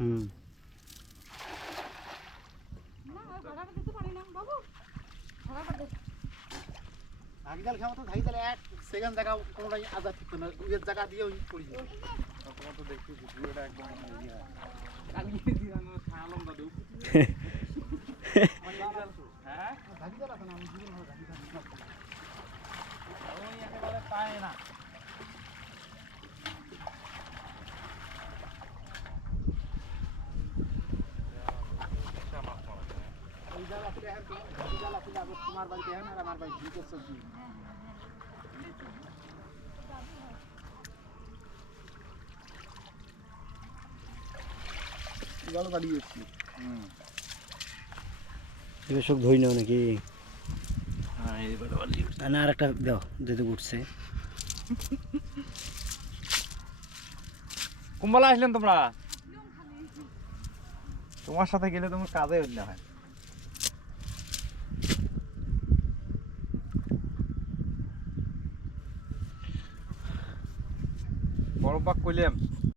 হুম ধাগিজাল খাওয়া তো ধাগিজাল এক সেকেন্ড জায়গা কোনোটাই আজাদ থাকতো না এর জায়গা দিয়ে ওই পড়ে যেত তোমার তো দেখছি ভিডিওটা একদম ইয়ে কালকে দিলানো শালম দাদু হ্যাঁ ধাগিজাল আছে না আমি জীবন হয় ধাগিজাল ওই একেবারে পায় না ওই জাল আছে আর ধাগিজাল আছে আর তোমার বাড়িতে হ্যাঁ আর আমার বাড়ি ভিতর সবজি গেল দাঁড়িয়ে এসছি এবার সব ধুই নাও নাকি হ্যাঁ এইবার না আর একটা দাও যেতে উঠছে কুম্বালা আসলেন তোমরা তোমার সাথে গেলে তোমার কাজে অন্য হয় বড় পাক কইলাম